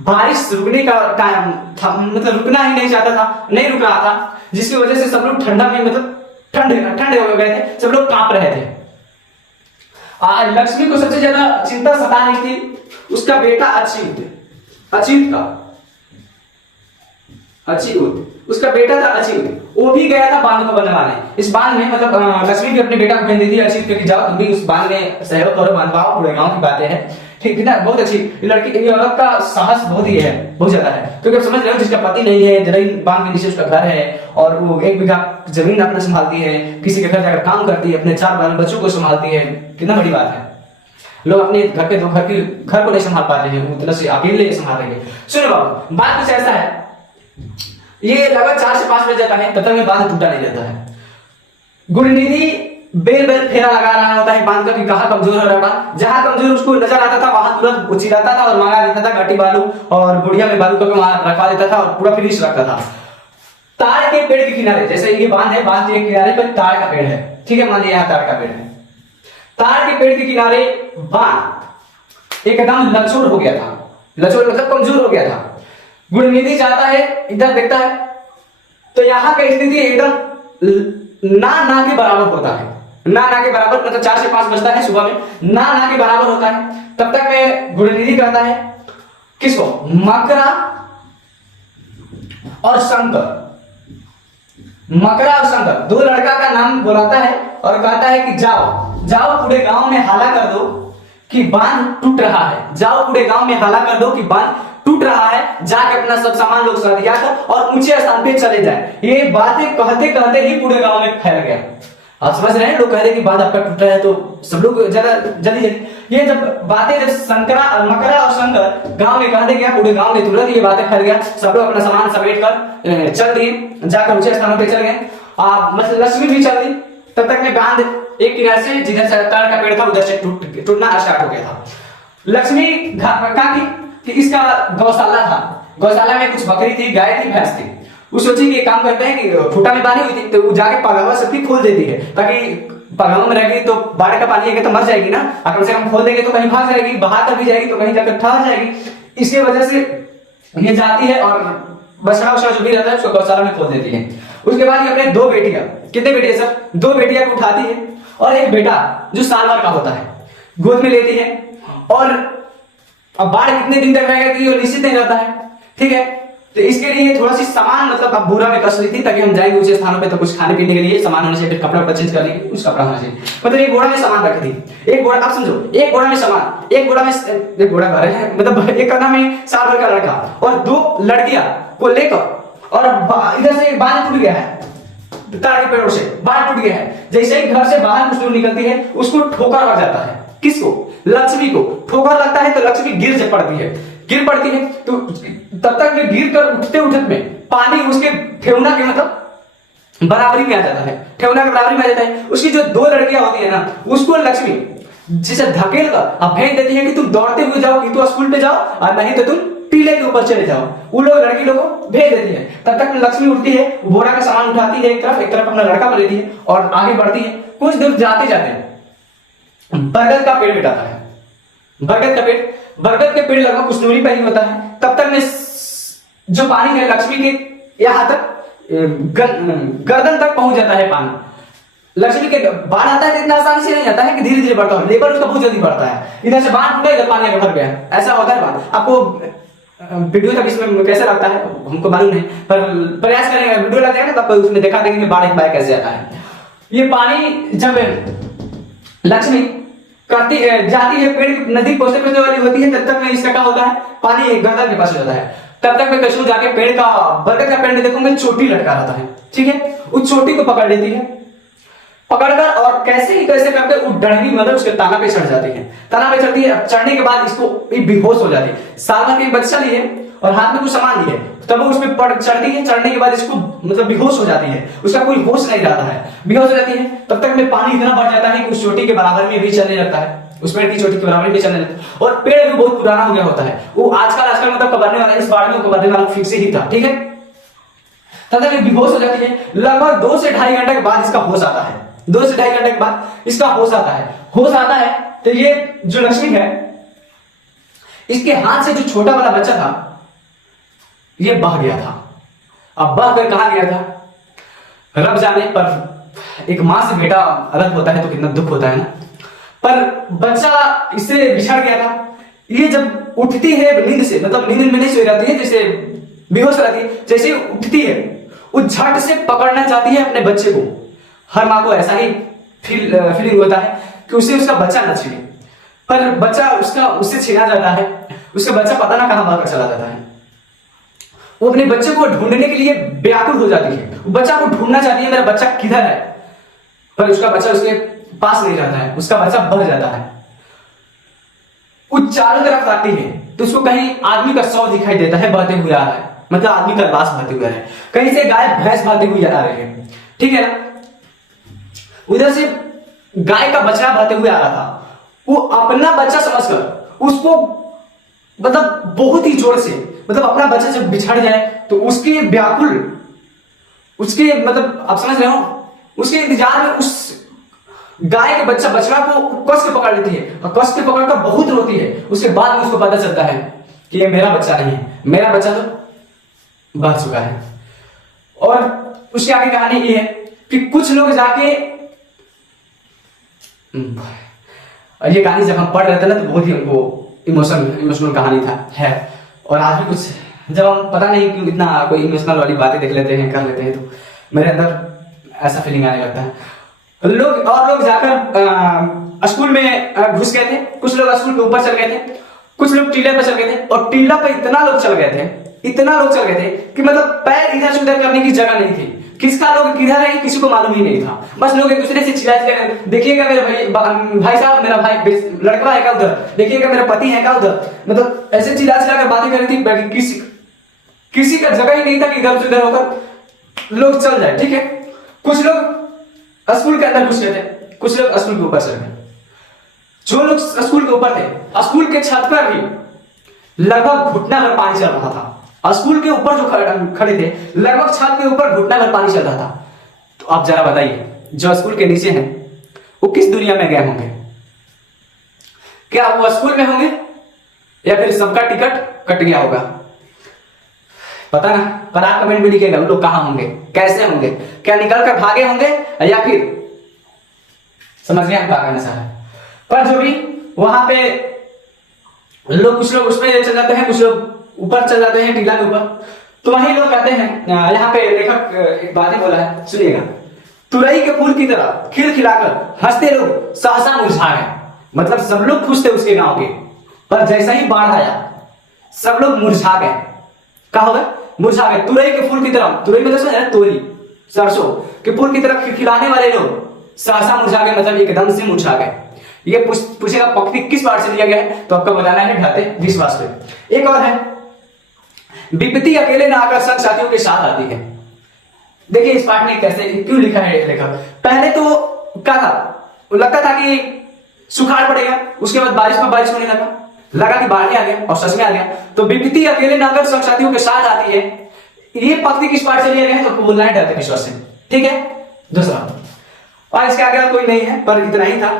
बारिश रुकने का टाइम था, मतलब रुकना ही नहीं चाहता था, नहीं रुक रहा था, जिसकी वजह से सब लोग ठंडा में मतलब ठंडे हो गए थे, सब लोग कांप रहे थे। लक्ष्मी को सबसे ज्यादा चिंता सता रही थी उसका बेटा अच्युत, उसका बेटा था अच्युत। वो भी गया था बांध को बनवाने। इस बांध में मतलब लक्ष्मी भी अपने बेटा को भेज दी थी अच्युत के, जाओ तुम भी उस बांध में सहयोग करो, बांधवाओ, पूरे गांव की बातें हैं। ठीक है ना, बहुत अच्छी लड़की, ये औरत का साहस बहुत ही है, बहुत ज्यादा है, क्योंकि आप समझ रहे हो जिसका पति नहीं है, जमीन बांध के नीचे उसका घर है और वो 1 बीघा जमीन अपना संभालती है, किसी के घर जाकर काम करती है, अपने 4 बाल बच्चों को संभालती है, कितना बड़ी बात है। लोग अपने घर के घर को नहीं संभाल पाते हैं, मतलब से अकेले संभाल रहे हैं। सुनो बाबू, बात कुछ ऐसा है, ये लगभग 4 से 5 बज जाता है, तब तक में बांध टूटा नहीं जाता है। गुणनिधि बेल फेरा लगा रहा होता है बांध का कि कहां कमजोर हो रहा था। जहां कमजोर उसको नजर आता था वहां तुरंत उचिराता था और मांगा देता था गट्टी बालू और गुड़िया में बालू करके वहां रखवा देता था और पूरा फिनिश रखता था। ताड़ के पेड़ के किनारे, जैसे ये बांध है, बांध के किनारे पर ताड़ का पेड़ है। ठीक है, मान लिया यहाँ ताड़ का पेड़ है। ताड़ के पेड़ के किनारे बांध एकदम लचोड़ हो गया था, लचोड़ मतलब कमजोर हो गया था। गुणनिधि जाता है, इधर देखता है तो यहाँ की स्थिति एकदम ना के बराबर होता है, ना के बराबर, मतलब 4 से 5 बजता है सुबह में, ना के बराबर होता है। तब तक में गुणनिधि कहता है किसको? मकरा और शंकर, मकरा और शंकर, 2 लड़का का नाम बुलाता है और कहता है कि जाओ पूरे गांव में हाला कर दो कि बांध टूट रहा है, जाओ पूरे गांव में हाला कर दो कि बांध टूट रहा है, जाके अपना सब सामान लोग सरिया कर और ऊंचे स्थान पे चले जाए। ये बातें कहते कहते ही पूरे गांव में फैल गया। आप समझ रहे हैं, लोग कहते कि बांध आपका टूट रहा है तो सब लोग ज्यादा जल्दी ये जब बातें मकरा और शंकर गांव में कहते गया, पूरे गांव में तुरंत ये बातें फैल गया। सब लोग अपना सामान समेट कर चल दिए, जाकर ऊंचे स्थानों पे चल गए। मतलब लक्ष्मी भी चल दी। तब तक में बांध एक किनारे से जिधर से ताड़ का पेड़ था उधर से टूटना स्टार्ट हो गया था। लक्ष्मी कहा कि इसका गौशाला था, गौशाला में कुछ बकरी थी, गाय थी, भैंस थी, वो सोची कि एक काम करते हैं कि फूटा में पानी हुई थी तो वो जाके पगावा सबकी खोल देती है, ताकि पगावा में रहेगी तो बाढ़ का पानी आएगा तो मर जाएगी ना, और कम से कम खोल देंगे तो कहीं भाग जाएगी, बाहर कर भी जाएगी तो कहीं जाकर ठहर जाएगी। इसकी वजह से ये जाती है और बछड़ा उछड़ा जो भी रहता है उसको गौशाला में खोल देती है। उसके बाद ये अपने दो बेटियां, कितने बेटियां सर, दो बेटियां को उठाती है और एक बेटा जो साल भर का होता है गोद में लेती है। और अब बाढ़ कितने दिन तक रहेगा ये निश्चित नहीं रहता है, ठीक है। तो इसके लिए थोड़ा सी सामान मतलब अब बोरा में कस ली थी, ताकि हम जाएंगे ऊंचे स्थानों पे तो कुछ खाने पीने के लिए सामान होना चाहिए, फिर कपड़ा चेंज करने के कुछ कपड़ा होना चाहिए। मतलब एक बोरा में सामान रखी थी, एक बोरा, आप समझो एक बोरा में सामान, एक बोरा कर रहे हैं मतलब एक कदम में साल भर का लड़का और दो लड़कियां को लेकर, और इधर से बांध टूट गया है, तार के पेड़ों से बांध टूट गया है। जैसे ही घर से बाहर कुछ दूर निकलती है उसको ठोकर लग जाता है। किसको? लक्ष्मी को ठोकर लगता है तो लक्ष्मी गिर पड़ती है तो तब तक में गिर कर उठते में पानी उसके ठेवना के मतलब बराबरी में आ जाता है, ठेवना के बराबरी में आ जाता है। उसकी जो दो लड़कियां होती है ना, उसको लक्ष्मी जिसे धकेल कर अब भेज देती है कि तुम दौड़ते हुए जाओ, कि तो स्कूल पे जाओ और नहीं तो तुम टीले के ऊपर चले जाओ। वो लोग लड़की लोगों को भेज देती है। तब तक लक्ष्मी उठती है, बोरा का सामान उठाती है, एक तरफ अपना लड़का को लेती है और आगे बढ़ती है। कुछ दूर जाते जाते बरगद का पेड़ मिटाता है, बरगद के पेड़ लगभग कुछ दूरी पर ही होता है। तब तक में जो पानी है लक्ष्मी के यहाँ तक गर्दन तक पहुंच जाता है पानी। लक्ष्मी के बाढ़ आता है तो इतना आसानी से नहीं आता है कि धीरे धीरे बढ़ता है, लेवल उसका बहुत जल्दी बढ़ता है। इधर से बाढ़ टूटा, इधर पानी भर गया, ऐसा होता है बात। आपको वीडियो तक इसमें कैसे लगता है हमको मालूम नहीं, पर प्रयास करेंगे, वीडियो लग जाएगा तब उसमें दिखा देंगे कि बाढ़ एक बार कैसे आता है। ये पानी जब लक्ष्मी करती जाती है पेड़ नदी पहुंचने वाली होती है, तब तक में इसका क्या होता है, पानी गर्दन के पास हो जाता है। तब तक में कशु जाके पेड़ का, बरगद का पेड़ में देखूंगे चोटी लटका रहता है, ठीक है। उस चोटी को पकड़ लेती है, पकड़कर और कैसे ही कैसे करके वो डंडी मतलब उसके ताना पे चढ़ जाती है। ताना पे चढ़ती है, चढ़ने के बाद इसको बेहोश हो जाती है। साल भर के बच्चा लिए और हाथ में कुछ सामान लिए, तब वो उसमें चढ़ती है। चढ़ने के बाद इसको मतलब बेहोश हो जाती है, उसका कोई होश नहीं रहता है, बेहोश हो जाती है। तब तक में पानी इतना बढ़ जाता है कि उस चोटी के बराबर में भी चलने लगता है, उस पेड़ की चोटी के बराबर में चलने लगता है। और पेड़ भी बहुत पुराना हो गया होता है, वो आजकल मतलब कबरने वाला, इस बाढ़ में कबरने वाला फिक्स ही था, ठीक है। तब तक बेहोश हो जाती है। लगभग 2 से 2.5 घंटे के बाद इसका होश आता है, 2 से 2.5 घंटे के बाद इसका होश आता है। होश आता है तो ये जो लक्ष्मी है, इसके हाथ से जो छोटा वाला बच्चा था ये बह गया था। अब बह कर कहां गया था रब जाने, पर एक मां से बेटा अलग होता है तो कितना दुख होता है ना। पर बच्चा इससे बिछड़ गया था। ये जब उठती है नींद से, मतलब नींद में नहीं सोई रहती है, जैसे बेहोश रहती है, जैसे उठती है वो झट से पकड़ना चाहती है अपने बच्चे को। हर माँ को ऐसा ही फीलिंग होता है कि उसे उसका बच्चा न छीने, पर बच्चा उससे छीना जाता है। उसका बच्चा पता ना कहां भागकर चला जाता है। वो अपने बच्चे को ढूंढने के लिए व्याकुल हो जाती है, बच्चा को ढूंढना चाहती है, मेरा बच्चा किधर है, पर उसका बच्चा उसके पास नहीं रहता है, उसका बच्चा बह जाता है। वो चारों तरफ आती है तो उसको कहीं आदमी का शव दिखाई देता है बहते हुए आ रहा है, मतलब आदमी का लाश बहते हुए आ रहा है, कहीं से गाय भैंस बहते हुए आ रहे हैं, ठीक है ना। उधर से गाय का बछड़ा बहते हुए आ रहा था। वो अपना बच्चा समझकर उसको मतलब बहुत ही जोर से, मतलब अपना बच्चा जब बिछड़ जाए तो उसके व्याकुल, उसके मतलब आप समझ रहे हो, उसके इंतजार में उस गाय के बछड़ा को कस के पकड़ लेती है और कस के पकड़कर बहुत रोती है। उसके बाद उसको पता चलता है कि ये मेरा बच्चा नहीं है, मेरा बच्चा तो बह चुका है। और उसकी आगे कहानी ये है कि कुछ लोग जाके, ये कहानी जब हम पढ़ रहे थे ना तो बहुत ही हमको इमोशनल कहानी था है। और आज भी कुछ जब हम पता नहीं क्यों इतना कोई इमोशनल वाली बातें देख लेते हैं, कर लेते हैं, तो मेरे अंदर ऐसा फीलिंग आने लगता है। लोग जाकर स्कूल में घुस गए थे, कुछ लोग स्कूल के ऊपर चल गए थे, कुछ लोग टीले पर चल गए थे। और टीला पर इतना लोग चल गए थे कि मतलब पैर इधर से उधर करने की जगह नहीं थी। किसका लोग किधर है किसी को मालूम ही नहीं था। बस लोग एक दूसरे से चिल्ला देखिएगा मेरा भाई साहब, मेरा भाई लड़का है क्या उधर, देखिएगा मेरा पति है क्या उधर, मतलब ऐसे चिल्ला कर बातें कर रही थी। किसी का जगह ही नहीं था कि इधर से उधर होकर लोग चल जाए, ठीक है। कुछ लोग स्कूल के अंदर घुस गए थे, कुछ लोग स्कूल के ऊपर चल गए। जो लोग स्कूल के ऊपर थे, स्कूल के छत पर भी लगभग घुटना भर पानी चल रहा था। और स्कूल के ऊपर जो खड़े थे, लगभग छत के ऊपर घुटना भर पानी चल रहा था। तो आप जरा बताइए, जो स्कूल के नीचे हैं वो किस दुनिया में गए होंगे? क्या वो स्कूल में होंगे या फिर सबका टिकट कट गया होगा? पता ना, पर आप कमेंट में लिखिएगा वो लोग कहां होंगे, कैसे होंगे, क्या निकल कर भागे होंगे या फिर समझ गए हम क्या कहना चाह रहे हैं। पर जो भी वहां पे लोग, कुछ लोग उसमें चल जाते हैं, कुछ लोग ऊपर चल जाते हैं टीला के ऊपर। तो वही लोग कहते हैं, यहाँ पे लेखक एक बात ही बोला है, सुनिएगा। तुरई के फूल की तरह खिलखिलाकर हंसते लोग सहसा मुरझा गए। मतलब सब लोग खुश थे उसके गांव के, पर जैसा ही बाढ़ आया सब लोग मुरझा गए। क्या हो गए? मुरझा गए। तुरई के फूल की तरह, तुरई मतलब समझ रहे, तोरी सरसों के फूल की तरह खिलखिलाने वाले लोग सहसा मुरझा गए, मतलब एकदम से मुरझा गए। ये पूछेगा पंक्ति किस बार से लिया गया है, तो आपको बताना है ढाते विश्वास पे। एक और है, विपत्ति अकेले ना आकर संग साथियों के साथ आती है। देखिए इस पाठ में कैसे, क्यों लिखा है लेखक। पहले तो क्या था, लगता था कि सुखाड़ पड़ेगा, उसके बाद बारिश होने लगा कि बाढ़ आ गया, और सच में आ गया। तो विपत्ति अकेले ना आकर संग साथियों के साथ आती है, ये पंक्ति किस पाठ से लिया गया है, तो बोलना है ढाते विश्वास से। ठीक है, दूसरा, और इसके आगे कोई नहीं है, पर इतना ही था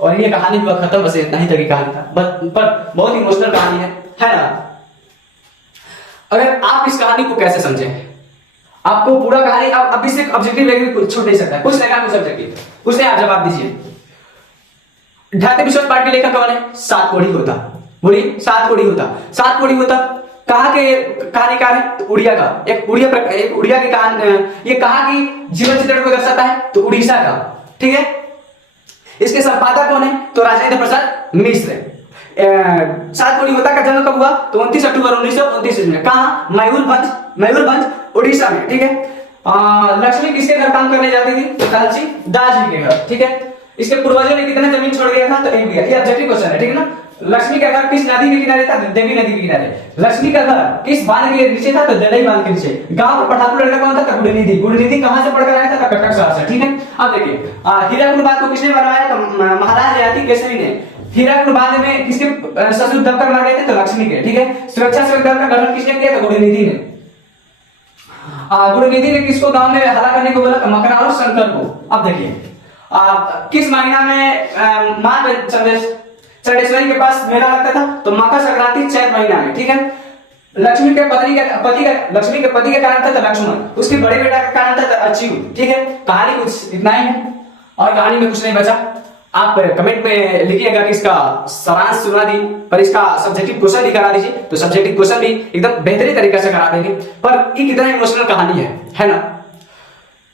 और ये कहानी हुआ खत्म। बस इतना ही तक की कहानी था, पर बहुत इमोशनल कहानी है ना। अगर आप इस कहानी को कैसे समझे, आपको पूरा कहानी, अब इससे ऑब्जेक्टिव लेके कुछ छूट नहीं सकता है, कुछ लगा कुछ ऑब्जेक्टिव, उसने आप जवाब दीजिए। ढाते विश्वास पाठ के लेखक कौन है? सातकोड़ी होता। बोलिए, सातकोड़ी होता। सातकोड़ी होता कहाँ के कहानीकार है? तो उड़िया का, एक उड़िया के कहानी। ये कहाँ की जीवन चित्रण को दर्शाता है? तो उड़ीसा का। ठीक है, इसके संपादक कौन है? तो राजेंद्र प्रसाद मिश्र। सातकोड़ी होता का जन्म कब हुआ? तो 29 अक्टूबर 1929 में। कहा? मयूरभंज उड़ीसा में। ठीक है, लक्ष्मी किसके घर काम करने जाती थी? तो तुलसी दास जी के घर। ठीक है, इसके पूर्वजों ने कितना जमीन छोड़ दिया था? तो 1 बीघा। ये ऑब्जेक्टिव क्वेश्चन है, ठीक है ना। लक्ष्मी का घर किस नदी के किनारे था? देवी नदी के किनारे। लक्ष्मी का घर किस बांध के नीचे था? तो दलई बांध के नीचे। गांव का पठाकुर लड़का कौन था? तो गुड़निधि कहां से पढ़कर आया था? तो कटक शहर से। ठीक है, अब देखिए हीराकुंड बांध को किसने बनवाया? तो महाराज ययाति केसरी ने। हीराकुंड बांध में किसके ससुर दबकर मर गए थे? तो लक्ष्मी के। ठीक है, सुरक्षा सेवक दल का गठन किसने किया? तो गुड़निधि ने। गुड़निधि ने किसको गांव में हला करने को बोला? तो मकरा और शंकर को। अब देखिए किस महीना में मां चंडेश्वरी के पास मेला लगता था? तो मकर संक्रांति चैत महीना में। ठीक है, लक्ष्मी के पति का कारण था तो लक्ष्मण, उसके बड़े बेटा का कारण था तो अच्युत। ठीक है, कहानी कुछ इतना ही है और कहानी में कुछ नहीं बचा। आप कमेंट में लिखिएगा कि इसका सारांश सुना दी, पर इसका सब्जेक्टिव क्वेश्चन भी करा दीजिए, तो सब्जेक्टिव क्वेश्चन भी एकदम बेहतरीन तरीके से करा देंगे। पर ये कितना इमोशनल कहानी है ना।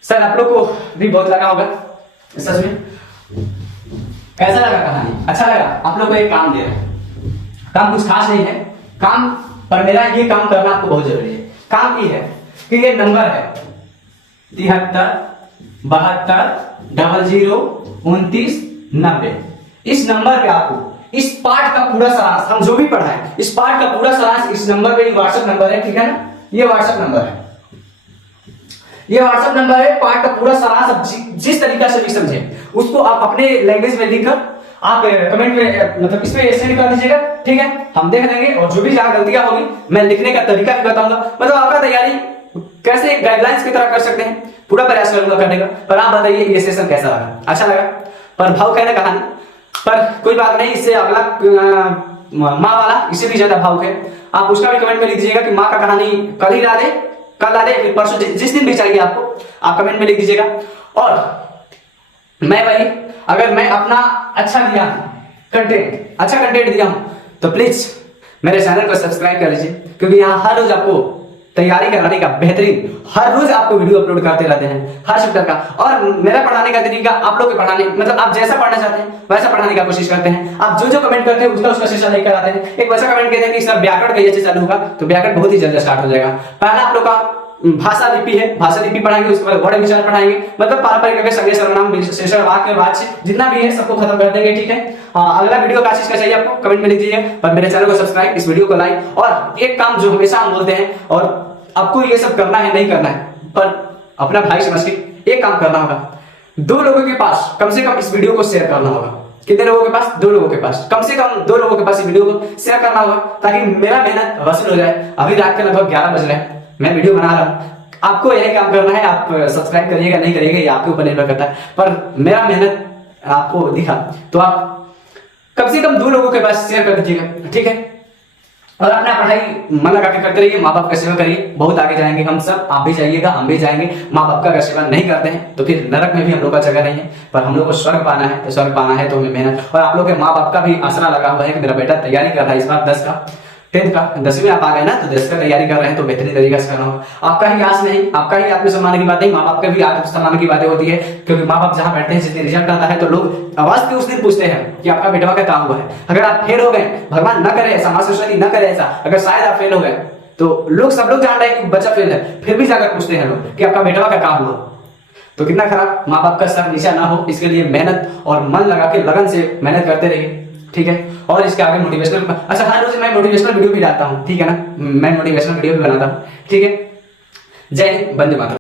सर आप लोग को भी बहुत लगा होगा सच में। कैसा लगा कहानी? अच्छा लगा? आप लोग को एक काम दे रहे हैं, काम कुछ खास नहीं है काम, पर मेरा ये काम करना आपको बहुत जरूरी है। काम ये है कि ये नंबर है 73 72 00 29 90। इस नंबर पे आपको इस पाठ का पूरा सारांश, हम जो भी पढ़ा है इस पाठ का पूरा सारांश इस नंबर पे, व्हाट्सएप नंबर है। ठीक है ना, ये व्हाट्सएप नंबर है, ये व्हाट्सएप नंबर है। पाठ का पूरा सारांश आप जिस तरीका से भी समझे उसको आप अपने लैंग्वेज में लिखकर आप कमेंट में, मतलब इसमें सेंड कर दीजिएगा। ठीक है, हम देख लेंगे और जो भी जहां गलतियां होगी मैं लिखने का तरीका भी बताऊंगा। मतलब आपका तैयारी कैसे गाइडलाइंस की तरह कर सकते हैं, पूरा प्रयास करूंगा करने का। पर आप बताइए ये सेशन कैसा लगा? अच्छा लगा? पर भाव कहना कहानी, पर कोई बात नहीं, इससे अगला माँ वाला इससे भी ज्यादा भावुक है। आप उसका भी कमेंट में लिख दीजिएगा कि माँ का कहानी कल ही ला दे, कल ला दे, फिर परसों, जिस दिन भी चाहिए आपको आप कमेंट में लिख दीजिएगा। और मैं भाई अगर मैं अपना अच्छा दिया कंटेंट, अच्छा कंटेंट दिया हूं तो प्लीज मेरे चैनल को सब्सक्राइब कर लीजिए, क्योंकि यहाँ हर रोज आपको तैयारी कराने का बेहतरीन, हर रोज आपको वीडियो अपलोड करते रहते हैं हर चैप्टर का। और मेरा पढ़ाने का तरीका आप लोग के पढ़ाने, मतलब आप जैसा पढ़ना चाहते हैं वैसा पढ़ाने का कोशिश करते हैं। आप जो जो कमेंट करते हैं उसका सेशन लेकर आते हैं। एक बच्चा कमेंट कहते हैं कि सर व्याकरण कैसे चालू होगा, तो व्याकरण बहुत ही जल्दी स्टार्ट हो जाएगा। पहला आप लोग का भाषा लिपि है, भाषा लिपि पढ़ाएंगे, उसके बाद वर्ड विचार पढ़ाएंगे, मतलब पारंपरिक संज्ञा सर्वनाम विशेषण वाक्य और वाच्य जितना भी है सबको खत्म कर देंगे। ठीक है, अगला वीडियो का चीज का चाहिए आपको कमेंट में लिख दीजिए। पर मेरे चैनल को सब्सक्राइब, इस वीडियो को लाइक, और एक काम जो हमेशा हम बोलते हैं और आपको ये सब करना है नहीं करना है, पर अपना भाई समझ के एक काम करना होगा, 2 लोगों के पास कम से कम इस वीडियो को शेयर करना होगा। कितने लोगों के पास? 2 लोगों के पास। कम से कम 2 लोगों के पास वीडियो को शेयर करना होगा ताकि मेरा मेहनत वसूल हो जाए। अभी रात के लगभग 11 बज रहे हैं, मैं वीडियो बना रहा हूँ। आपको यही काम करना है, आप सब्सक्राइब करिएगा नहीं करिएगा ये आपके ऊपर निर्भर करता है, पर मेरा मेहनत आपको दिखा तो आप कम से कम 2 लोगों के पास शेयर कर दीजिएगा, ठीक है। और अपना पढ़ाई मन लगा के करते रहिए, माँ बाप का सेवा करिए, बहुत आगे जाएंगे हम सब। आप भी जाइएगा, हम भी जाएंगे। माँ बाप का सेवा नहीं करते हैं तो फिर नरक में भी हम लोग का जगह नहीं है, पर हम लोग को स्वर्ग पाना है। तो स्वर्ग पाना है तो हमें मेहनत, और आप लोग के माँ बाप का भी आसरा लगा हुआ है कि मेरा बेटा तैयारी कर रहा है इस बार 10 का 10th का 10वीं में आप आ गए ना, तो 10 का तैयारी कर रहे हैं तो बेहतरीन तरीके से करना होगा। आपका ही आस नहीं, आपका ही आत्मसम्मान की बात नहीं, माँ बाप के भी आत्मसम्मान की बातें होती है, क्योंकि माँ बाप जहाँ बैठते हैं जिस दिन रिजल्ट आता है तो लोग आवाज पे उस दिन पूछते हैं कि आपका बेटवा का काम हुआ है। अगर आप फेल हो गए, भगवान न करे ऐसा, माँ सरस्वती न करे ऐसा, अगर शायद आप फेल हो गए तो लोग सब लोग जान रहे हैं कि बच्चा फेल है, फिर भी जाकर पूछते हैं लोग कि आपका बेटवा का काम हुआ। तो कितना खराब, माँ बाप का सर नीचा ना हो इसके लिए मेहनत और मन लगा के लगन से मेहनत करते रहिए, ठीक है। और इसके आगे मोटिवेशनल, अच्छा हर रोज मैं मोटिवेशनल वीडियो भी डालता हूँ, ठीक है ना, मैं मोटिवेशनल वीडियो भी बनाता हूँ, ठीक है। जय हिंद, वंदे मातरम।